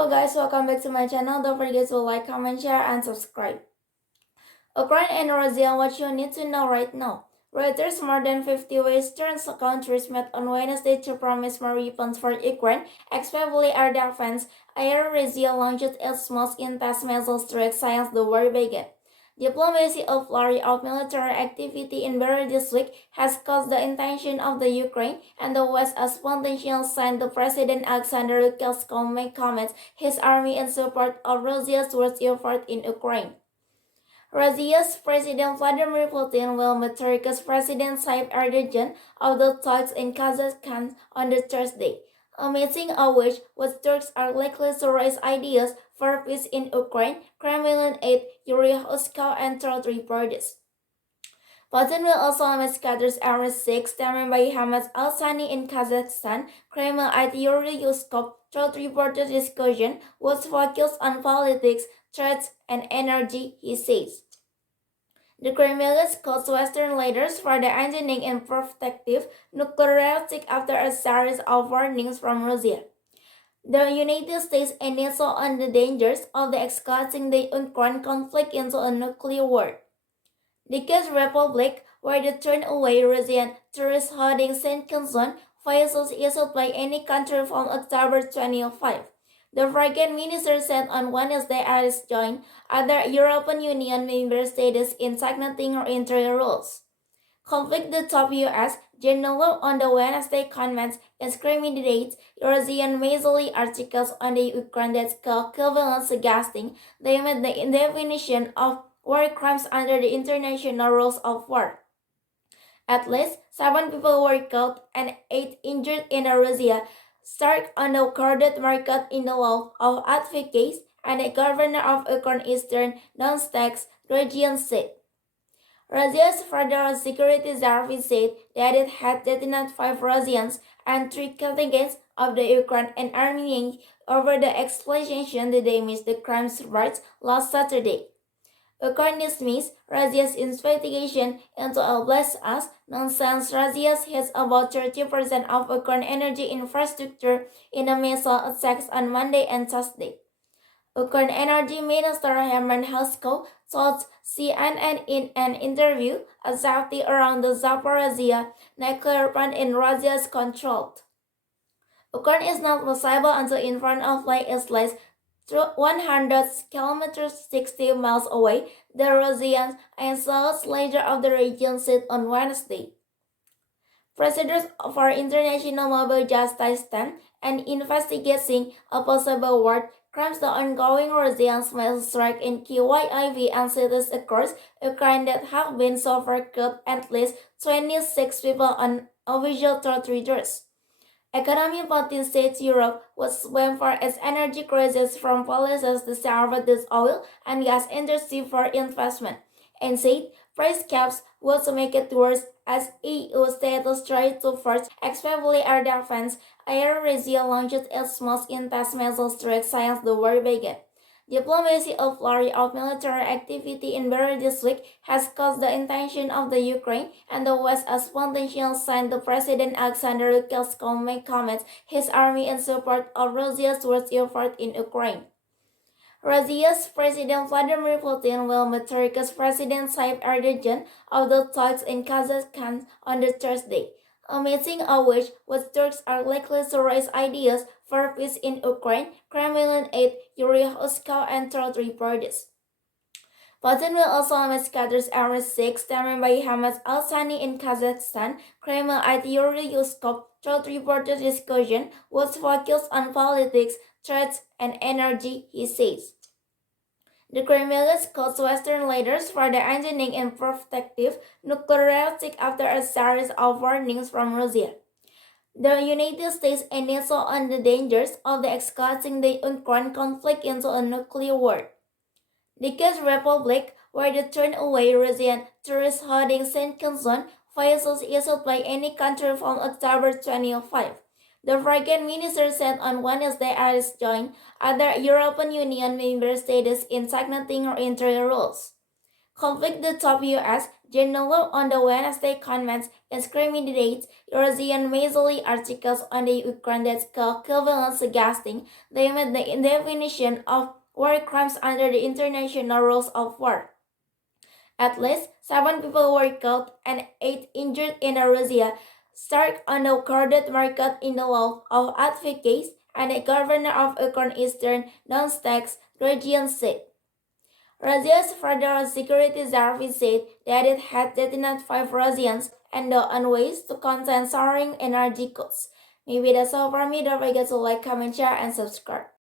Hello guys, welcome back to my channel. Don't forget to like, comment, share, and subscribe. Ukraine and Russia, what you need to know right now. Reuters, more than 50 Western countries met on Wednesday to promise more weapons for Ukraine, especially air defense. Air Russia launched its most intense missiles strike since the war began. Diplomacy of flurry of military activity in Beirut this week has caused the intention of the Ukraine and the West as potential sign the President Alexander Lukashenko may commit his army in support of Russia's war effort in Ukraine. Russia's President Vladimir Putin will meet Turkey's President Tayyip Erdogan of the talks in Kazakhstan on the Thursday, a meeting of which Turks are likely to raise ideas for peace in Ukraine, Kremlin aide Yuri Uskov and told reporters. Putin will also meet Qatar's Emir Sheikh Tamim bin Hamad Al Thani in Kazakhstan. Kremlin aide Yuri Uskov told reporters discussion was focused on politics, threats, and energy, he says. The Kremlin calls Western leaders for the engineering and protective nuclear tactic after a series of warnings from Russia. The United States and NATO on the dangers of escalating the Ukraine conflict into a nuclear war. The Czech Republic, where the turn away Russian tourists holding sanctions zone, faces issued by any country from October 25. The foreign minister said on Wednesday it has joined other European Union member states in signing interim rules. Conflict the top U.S. General on the Wednesday comments incriminated Russian measly articles on the Ukraine that call equivalent suggesting they met the definition of war crimes under the international rules of war. At least 7 people were killed and 8 injured in Russia. Stark on the crowded market in the law of advocates and the governor of Ukraine Eastern Donetsk region said. Russia's Federal Security Service said that it had detained 5 Russians and 3 candidates of the Ukraine and Armenian over the exploitation that they missed the crime's rights last Saturday. Ukraine dismissed Russia's investigation into a blast as nonsense. Russia has about 30% of Ukraine energy infrastructure in the missile attacks on Monday and Tuesday. Ukraine Energy Minister Herman Husko told CNN in an interview a safety around the Zaporizhia nuclear plant in Russia's control. Ukraine is not possible until in front of Lake Isles 100 kilometers 60 miles away, the Russian and South leader of the region said on Wednesday. Procedures for international mobile justice stand and investigating a possible war crimes the ongoing Russian missile strike in Kyiv and cities across Ukraine that have been so far killed at least 26 people on official Twitters. Economy Putin said Europe was blamed for its energy crisis from policies to salvage its oil and gas industry for investment, and said price caps would make it worse as EU states try to force especially air defense. Air Russia launched its most intense missile strike since the war began. Diplomacy of flurry of military activity in Beirut this week has caused the intention of the Ukraine and the West as potential sign the President Alexander Lukashenko may commit his army in support of Russia's war effort in Ukraine. Russia's President Vladimir Putin will meet Turkey's President Tayyip Erdogan of the talks in Kazakhstan on the Thursday, a meeting of which Turks are likely to raise ideas for peace in Ukraine, Kremlin aide Yuri Uskov and told reporters. Putin will also meet Qatar's Emir Sheikh Tamim bin Hamad Al Thani in Kazakhstan. Kremlin aide Yuri Uskov told reporters discussion was focused on politics, threats, and energy, he says. The Kremlin calls Western leaders for the engineering and protective nuclear tactic after a series of warnings from Russia. The United States and NATO on the dangers of escalating the Ukraine conflict into a nuclear war. The Czech Republic, where the turn away Russian tourists holding sanctions zone, faces issued by any country from October 25. The foreign minister said on Wednesday it has joined other European Union member states in signing interim rules. conflict the top U.S. general on the Wednesday comments incriminated Eurasian measly articles on the Ukraine that call equivalent suggesting they met the definition of war crimes under the international rules of war. At least 7 people were killed and 8 injured in a Russia start on the crowded market in the law of advocates and the governor of Ukraine Eastern Donetsk region said. Russia's Federal Security Service said that it had detained 5 Russians and on ways to contain soaring energy costs. Maybe that's all from me. Don't forget to like, comment, share, and subscribe.